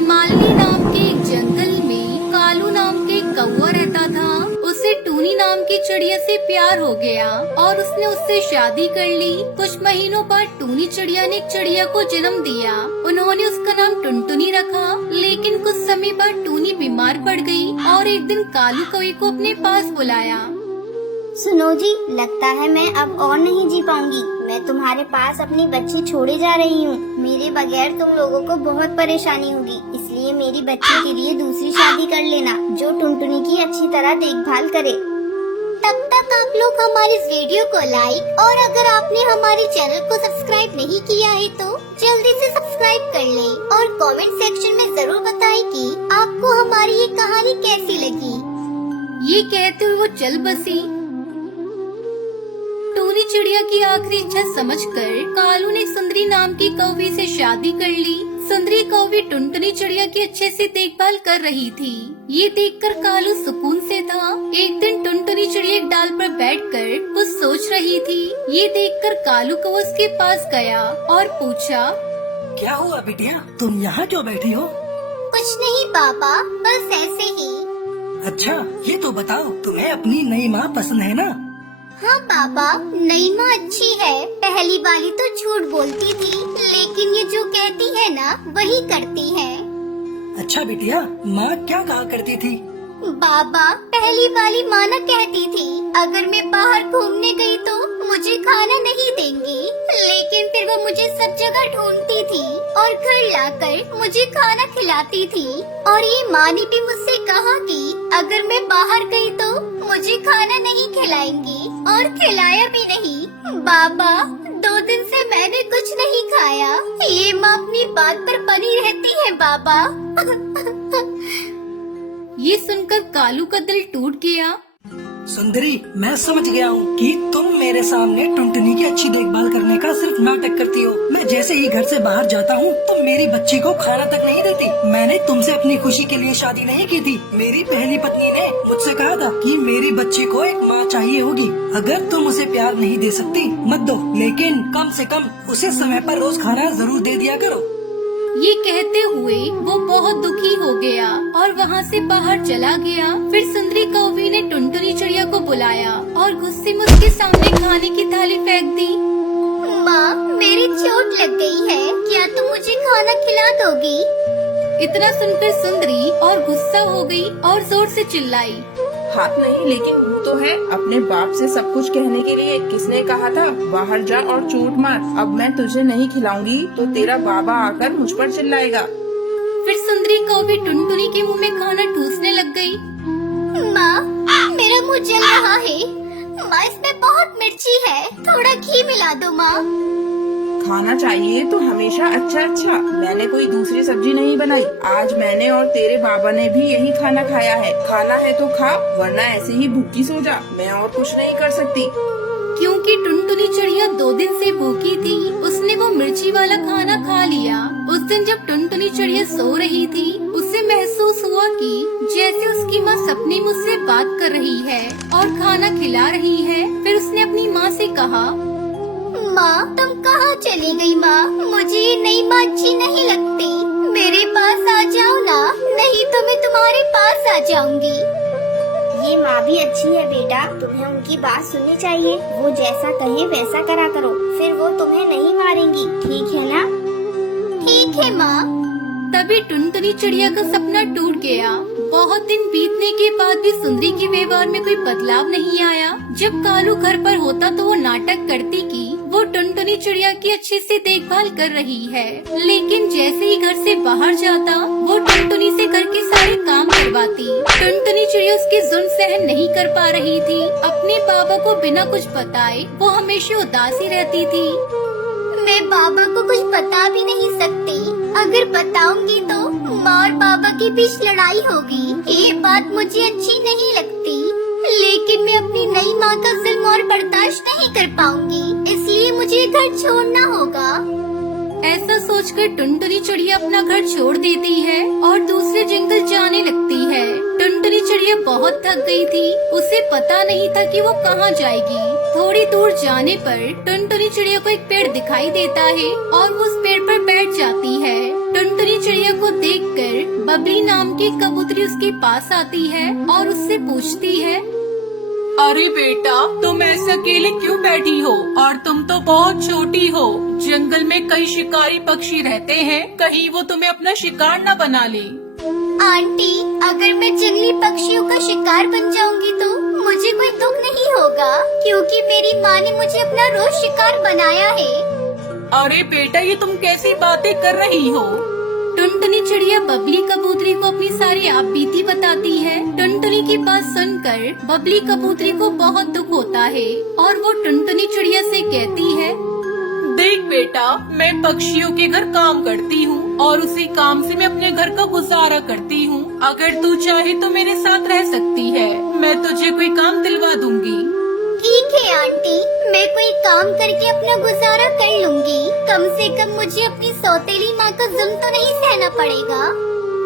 हिमालय नाम के एक जंगल में कालू नाम के एक कौवा रहता था। उसे टूनी नाम की चिड़िया से प्यार हो गया और उसने उससे शादी कर ली। कुछ महीनों बाद टूनी चिड़िया ने एक चिड़िया को जन्म दिया। उन्होंने उसका नाम टुनटुनी रखा। लेकिन कुछ समय बाद टूनी बीमार पड़ गई और एक दिन कालू कौवे को अपने पास बुलाया। सुनो जी, लगता है मैं अब और नहीं जी पाऊंगी। मैं तुम्हारे पास अपनी बच्ची छोड़े जा रही हूँ। मेरे बगैर तुम लोगों को बहुत परेशानी होगी, इसलिए मेरी बच्ची के लिए दूसरी शादी कर लेना जो टुनटुनी की अच्छी तरह देखभाल करे। तब तक आप लोग हमारे इस वीडियो को लाइक और अगर आपने हमारे चैनल को सब्सक्राइब नहीं किया है तो जल्दी से सब्सक्राइब कर लें और कमेंट सेक्शन में जरूर बताएं कि आपको हमारी ये कहानी कैसी लगी। ये कहते हुए वो चल बसी। टूनी चिड़िया की आखिरी इच्छा समझकर कालू ने सुंदरी नाम की कौवी से शादी कर ली। सुंदरी कौवी टुनटुनी चिड़िया की अच्छे से देखभाल कर रही थी। ये देखकर कालू सुकून से था। एक दिन टुनटुनी चिड़िया एक डाल पर बैठकर कुछ सोच रही थी। ये देखकर कालू को उसके पास गया और पूछा, क्या हुआ बिटिया, तुम यहाँ क्यों बैठी हो? कुछ नहीं पापा, बस ऐसे ही। अच्छा, ये तो बताओ तुम्हें अपनी नई माँ पसंद है ना? हाँ पापा, नई माँ अच्छी है। पहली वाली तो झूठ बोलती थी, लेकिन ये जो कहती है ना वही करती है। अच्छा बिटिया, माँ क्या कहा करती थी? बाबा, पहली वाली माँ न कहती थी अगर मैं बाहर घूमने गई तो मुझे खाना नहीं देंगी, लेकिन फिर वो मुझे सब जगह ढूंढती थी और घर लाकर मुझे खाना खिलाती थी। और ये माँ ने भी मुझसे कहा कि अगर मैं बाहर गई तो मुझे खाना नहीं खिलाएंगी और खिलाया भी नहीं। बाबा, 2 दिन से मैंने कुछ नहीं खाया। ये माँ अपनी बात पर बनी रहती है बाबा। ये सुनकर कालू का दिल टूट गया। सुंदरी, मैं समझ गया हूँ कि तुम मेरे सामने टुनटुनी की अच्छी देखभाल करने का सिर्फ नाटक करती हो। मैं जैसे ही घर से बाहर जाता हूँ तुम मेरी बच्ची को खाना तक नहीं देती। मैंने तुमसे अपनी खुशी के लिए शादी नहीं की थी। मेरी पहली पत्नी ने मुझसे कहा था कि मेरी बच्ची को एक माँ चाहिए होगी। अगर तुम उसे प्यार नहीं दे सकती मत दो, लेकिन कम से कम उसे समय पर रोज खाना जरूर दे दिया करो। ये कहते हुए वो बहुत दुखी हो गया और वहाँ से बाहर चला गया। फिर सुंदरी कौवी ने टुनटुनी चिड़िया को बुलाया और गुस्से में उसके सामने खाने की थाली फेंक दी। माँ, मेरी चोट लग गई है, क्या तुम मुझे खाना खिला दोगी? इतना सुनकर सुंदरी और गुस्सा हो गई और जोर से चिल्लाई, हाथ नहीं लेकिन मुंह तो है। अपने बाप से सब कुछ कहने के लिए किसने कहा था बाहर जा और चोट मार। अब मैं तुझे नहीं खिलाऊंगी तो तेरा बाबा आकर मुझ पर चिल्लाएगा। फिर सुंदरी कौवी टुनटुनी के मुंह में खाना ठूसने लग गई। माँ, मेरा मुंह जल रहा है। माँ, इसमें बहुत मिर्ची है, थोड़ा घी मिला दो माँ। खाना चाहिए तो हमेशा अच्छा अच्छा। मैंने कोई दूसरी सब्जी नहीं बनाई। आज मैंने और तेरे बाबा ने भी यही खाना खाया है। खाना है तो खा, वरना ऐसे ही भूखी सो जा। मैं और कुछ नहीं कर सकती। क्योंकि टुनटुनी चिड़िया 2 दिन से भूखी थी, उसने वो मिर्ची वाला खाना खा लिया। उस दिन जब टुनटुनी चिड़िया सो रही थी, उसे महसूस हुआ कि जैसे उसकी माँ सपने में उससे बात कर रही है और खाना खिला रही है। फिर उसने अपनी माँ से कहा, माँ, तुम कहाँ चली गई माँ? मुझे ये नई माँ अच्छी नहीं लगती। मेरे पास आ जाओ ना, नहीं तो मैं तुम्हारे पास आ जाऊंगी। ये माँ भी अच्छी है बेटा, तुम्हें उनकी बात सुननी चाहिए। वो जैसा कहे वैसा करा करो, फिर वो तुम्हें नहीं मारेंगी, ठीक है ना? ठीक है माँ। तभी टुनटुनी चिड़िया का सपना टूट गया। बहुत दिन बीतने के बाद भी सुंदरी के व्यवहार में कोई बदलाव नहीं आया। जब कालू घर पर होता तो वो नाटक करती कि वो टुनटुनी चिड़िया की अच्छे से देखभाल कर रही है, लेकिन जैसे ही घर से बाहर जाता वो टुनटुनी से घर के सारे काम करवाती। टुनटुनी चिड़िया उसके जुल्म सहन नहीं कर पा रही थी। अपने बाबा को बिना कुछ बताए वो हमेशा उदासी रहती थी। मैं बाबा को कुछ बता भी नहीं सकती। अगर बताऊंगी तो माँ और बाबा के बीच लड़ाई होगी। ये बात मुझे अच्छी नहीं लगती, लेकिन मैं अपनी नई माँ का जुल्म और बर्दाश्त नहीं कर पाऊंगी, इसलिए मुझे घर छोड़ना होगा। ऐसा सोचकर टुनटुनी चिड़िया अपना घर छोड़ देती है और दूसरे जंगल जाने लगती है। टुनटुनी चिड़िया बहुत थक गई थी, उसे पता नहीं था कि वो कहाँ जाएगी। थोड़ी दूर जाने पर टुनटुनी चिड़िया को एक पेड़ दिखाई देता है और वो उस पेड़ पर बैठ जाती है। टुनटुनी चिड़िया को देखकर बबली नाम की कबूतरी उसके पास आती है और उससे पूछती है, अरे बेटा, तुम ऐसे अकेले क्यों बैठी हो? और तुम तो बहुत छोटी हो। जंगल में कई शिकारी पक्षी रहते हैं, कहीं वो तुम्हें अपना शिकार न बना ले। आंटी, अगर मैं जंगली पक्षियों का शिकार बन जाऊंगी तो मुझे कोई दुख नहीं होगा, क्योंकि मेरी माँ ने मुझे अपना रोज शिकार बनाया है। अरे बेटा, ये तुम कैसी बातें कर रही हो? टुनटुनी चिड़िया बबली कबूतरी को अपनी सारी आपबीती बताती है। टुनटुनी की बात सुनकर बबली कबूतरी को बहुत दुख होता है और वो टुनटुनी चिड़िया से कहती है, देख बेटा, मैं पक्षियों के घर काम करती हूँ और उसी काम से मैं अपने घर का गुजारा करती हूँ। अगर तू चाहे तो मेरे साथ रह सकती है, मैं तुझे कोई काम दिलवा दूंगी। ठीक है आंटी, मैं कोई काम करके अपना गुजारा कर लूंगी। कम से कम मुझे अपनी सौतेली माँ का जुल्म तो नहीं सहना पड़ेगा।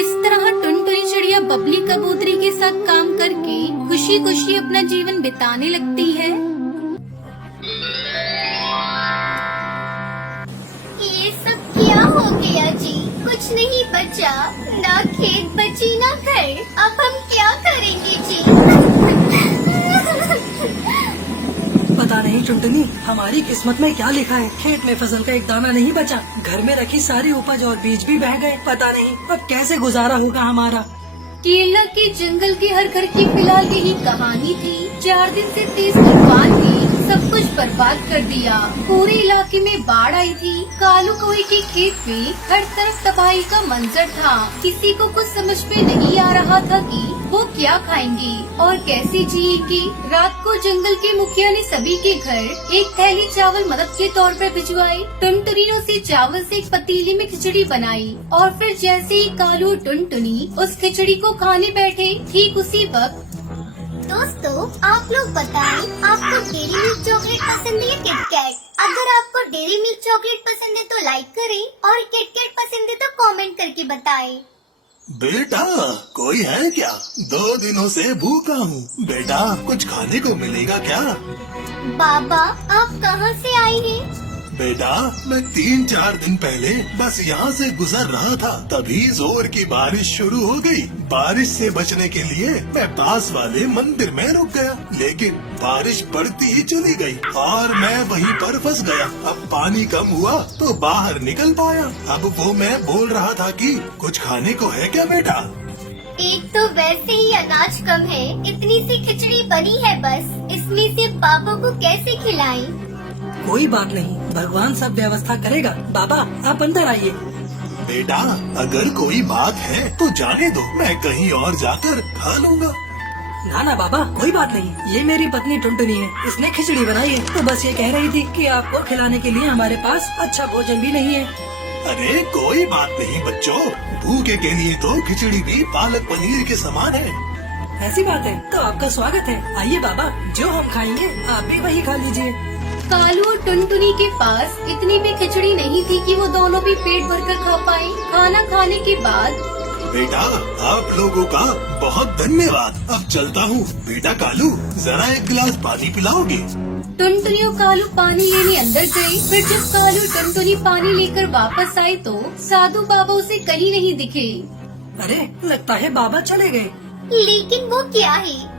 इस तरह टुनटुनी चिड़िया बबली कबूतरी के साथ काम करके खुशी खुशी अपना जीवन बिताने लगती है। ये सब क्या हो गया जी? कुछ नहीं बचा, ना खेत बची ना घर। अब हम क्या करेंगे जी? पता नहीं टुनटुनी, हमारी किस्मत में क्या लिखा है। खेत में फसल का एक दाना नहीं बचा, घर में रखी सारी उपज और बीज भी बह गए। पता नहीं अब कैसे गुजारा होगा हमारा। केरला के जंगल के हर घर की फिलहाल यही कहानी थी। 4 दिन से तेज तूफान ने सब कुछ बर्बाद कर दिया। पूरे इलाके में बाढ़ आई थी। कालू कौवे के खेत में हर तरफ तबाही का मंजर था। किसी को कुछ समझ में नहीं आ रहा था कि वो क्या खाएंगी और कैसे जिएंगी। रात को जंगल के मुखिया ने सभी के घर एक थैली चावल मदद के तौर पर भिजवाए। टुनटुनी ने उसी चावल से एक पतीली में खिचड़ी बनाई और फिर जैसे ही कालू और टुनटुनी उस खिचड़ी को खाने बैठे, ठीक उसी वक्त दोस्तों, आप लोग बताएं, आपको डेरी मिल्क चॉकलेट पसंद है या किटकैट? अगर आपको डेरी मिल्क चॉकलेट पसंद है तो लाइक करें और किटकैट पसंद है तो कमेंट करके बताएं। बेटा, कोई है क्या? 2 दिनों से भूखा हूँ। बेटा, कुछ खाने को मिलेगा क्या? बाबा, आप कहाँ से आए हैं? बेटा, मैं 3-4 दिन पहले बस यहाँ से गुजर रहा था, तभी जोर की बारिश शुरू हो गई। बारिश से बचने के लिए मैं पास वाले मंदिर में रुक गया, लेकिन बारिश बढ़ती ही चली गई और मैं वहीं पर फंस गया। अब पानी कम हुआ तो बाहर निकल पाया। अब वो मैं बोल रहा था कि कुछ खाने को है क्या बेटा? एक तो वैसे ही अनाज कम है, इतनी सी खिचड़ी बनी है बस, इसमें से पापा को कैसे खिलाएं? कोई बात नहीं, भगवान सब व्यवस्था करेगा। बाबा, आप अंदर आइए। बेटा, अगर कोई बात है तो जाने दो, मैं कहीं और जाकर खा लूँगा। ना ना बाबा, कोई बात नहीं। ये मेरी पत्नी टुनटुनी है, इसने खिचड़ी बनाई है। तो बस ये कह रही थी कि आपको खिलाने के लिए हमारे पास अच्छा भोजन भी नहीं है। अरे कोई बात नहीं बच्चों, भूखे के लिए तो खिचड़ी भी पालक पनीर के समान है। ऐसी बात है तो आपका स्वागत है। आइए बाबा, जो हम खाएंगे आप भी वही खा लीजिए। कालू और टुनटुनी के पास इतनी भी खिचड़ी नहीं थी कि वो दोनों भी पेट भरकर खा पाए। खाना खाने के बाद बेटा, आप लोगों का बहुत धन्यवाद। अब चलता हूँ। बेटा कालू, जरा एक गिलास पानी पिलाओगे? टुनटुनी और कालू पानी लेने अंदर गए। फिर जब कालू और टुनटुनी पानी लेकर वापस आए तो साधु बाबा उसे कहीं नहीं दिखे। अरे, लगता है बाबा चले गए। लेकिन वो क्या है?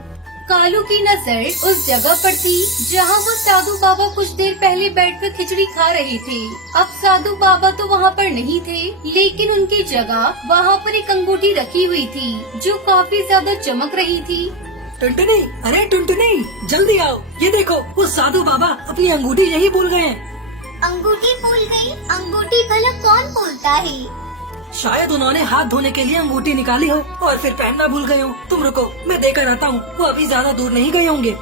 कालू की नजर उस जगह पर थी जहाँ वो साधु बाबा कुछ देर पहले बैठकर खिचड़ी खा रहे थे। अब साधु बाबा तो वहाँ पर नहीं थे, लेकिन उनकी जगह वहाँ पर एक अंगूठी रखी हुई थी जो काफी ज्यादा चमक रही थी। टुनटुनी, अरे टुनटुनी, जल्दी आओ। ये देखो, वो साधु बाबा अपनी अंगूठी यहीं भूल गए हैं। अंगूठी भूल गई? अंगूठी भला कौन भूलता है? शायद उन्होंने हाथ धोने के लिए अंगूठी निकाली हो और फिर पहनना भूल गए हो। तुम रुको, मैं देकर आता हूँ। वो अभी ज्यादा दूर नहीं गए होंगे।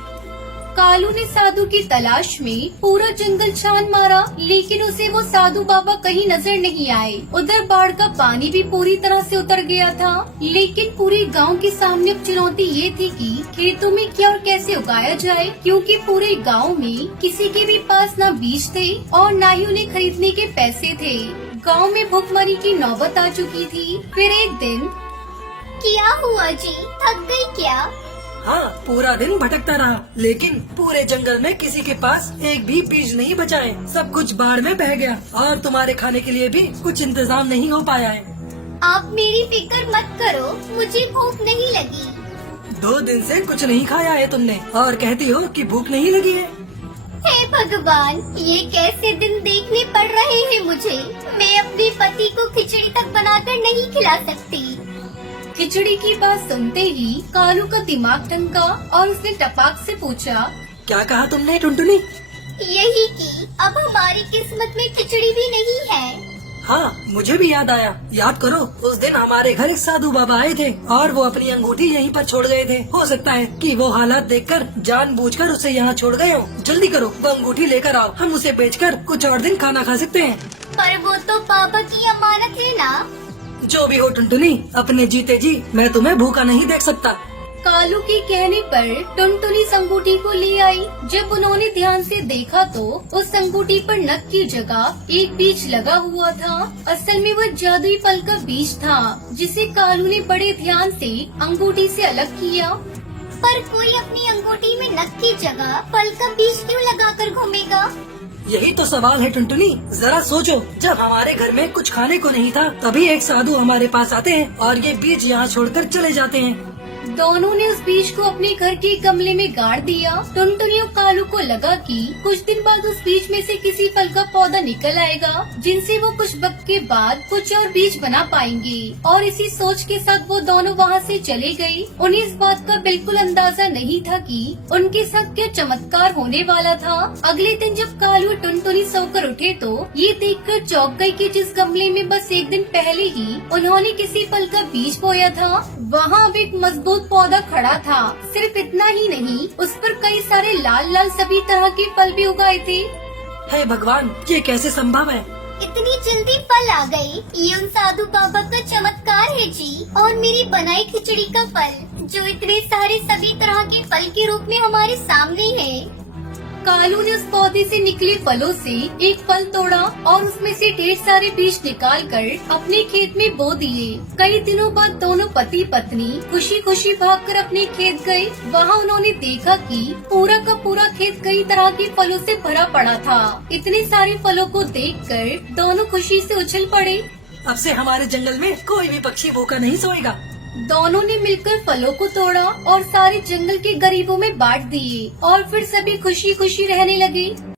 कालू ने साधु की तलाश में पूरा जंगल छान मारा, लेकिन उसे वो साधु बाबा कहीं नजर नहीं आए। उधर बाढ़ का पानी भी पूरी तरह से उतर गया था। लेकिन पूरे गांव के सामने अब चुनौती ये थी कि खेतों में क्या और कैसे उगाया जाए, क्योंकि पूरे गांव में किसी के भी पास न बीज थे और न ही उन्हें खरीदने के पैसे थे। गांव में भूखमरी की नौबत आ चुकी थी। फिर एक दिन क्या हुआ जी? थक गई क्या? हाँ, पूरा दिन भटकता रहा, लेकिन पूरे जंगल में किसी के पास एक भी बीज नहीं बचा है। सब कुछ बाढ़ में बह गया और तुम्हारे खाने के लिए भी कुछ इंतजाम नहीं हो पाया है। आप मेरी फिक्र मत करो, मुझे भूख नहीं लगी। 2 दिन से कुछ नहीं खाया है तुमने और कहती हो कि भूख नहीं लगी है। हे भगवान, ये कैसे दिन देखने पड़ रहे हैं मुझे। मैं अपने पति को खिचड़ी तक बनाकर नहीं खिला सकती। खिचड़ी की बात सुनते ही कालू का दिमाग टंका और उसने टपाक से पूछा, क्या कहा तुमने टुनटुनी? यही कि अब हमारी किस्मत में खिचड़ी भी नहीं है। हाँ, मुझे भी याद आया। याद करो, उस दिन हमारे घर एक साधु बाबा आए थे और वो अपनी अंगूठी यहीं पर छोड़ गए थे। हो सकता है कि वो हालात देखकर जानबूझकर उसे यहाँ छोड़ गए हो। जल्दी करो, वो अंगूठी लेकर आओ, हम उसे बेचकर कुछ और दिन खाना खा सकते हैं। पर वो तो पापा की अमानत है ना। जो भी हो टुनटुनी, अपने जीते जी मैं तुम्हें भूखा नहीं देख सकता। कालू के कहने पर टुनटुनी अंगूठी को ले आई। जब उन्होंने ध्यान से देखा तो उस अंगूठी पर नख की जगह एक बीज लगा हुआ था। असल में वो जादुई फल का बीज था, जिसे कालू ने बड़े ध्यान से अंगूठी से अलग किया। पर कोई अपनी अंगूठी में नख की जगह फल का बीज क्यों लगाकर घूमेगा? यही तो सवाल है टुनटुनी। जरा सोचो, जब हमारे घर में कुछ खाने को नहीं था, तभी एक साधु हमारे पास आते हैं और ये बीज यहाँ छोड़कर चले जाते हैं। दोनों ने उस बीज को अपने घर के गमले में गाड़ दिया। टुनटुनी और कालू को लगा कि कुछ दिन बाद उस बीज में से किसी फल का पौधा निकल आएगा, जिनसे वो कुछ वक्त के बाद कुछ और बीज बना पाएंगे। और इसी सोच के साथ वो दोनों वहाँ से चले गए। उन्हें इस बात का बिल्कुल अंदाजा नहीं था कि उनके साथ क्या चमत्कार होने वाला था। अगले दिन जब कालू और टुनटुनी सोकर उठे तो ये देखकर चौंक गए कि जिस गमले में बस एक दिन पहले ही उन्होंने किसी फल का बीज बोया था, वहाँ अब एक मजबूत पौधा खड़ा था। सिर्फ इतना ही नहीं, उस पर कई सारे लाल लाल सभी तरह के फल भी उगाए थे। हे भगवान, ये कैसे संभव है? इतनी जल्दी फल आ गए। ये उन साधु बाबा का चमत्कार है जी। और मेरी बनाई खिचड़ी का फल, जो इतने सारे सभी तरह के फल के रूप में हमारे सामने है। कालू ने उस पौधे से निकले फलों से एक फल तोड़ा और उसमें से ढेर सारे बीज निकालकर अपने खेत में बो दिए। कई दिनों बाद दोनों पति पत्नी खुशी खुशी भागकर अपने खेत गए। वहाँ उन्होंने देखा कि पूरा का पूरा खेत कई तरह के फलों से भरा पड़ा था। इतने सारे फलों को देखकर दोनों खुशी से उछल पड़े। अब से हमारे जंगल में कोई भी पक्षी भूखा नहीं सोएगा। दोनों ने मिलकर फलों को तोड़ा और सारे जंगल के गरीबों में बांट दिए और फिर सभी खुशी खुशी रहने लगे।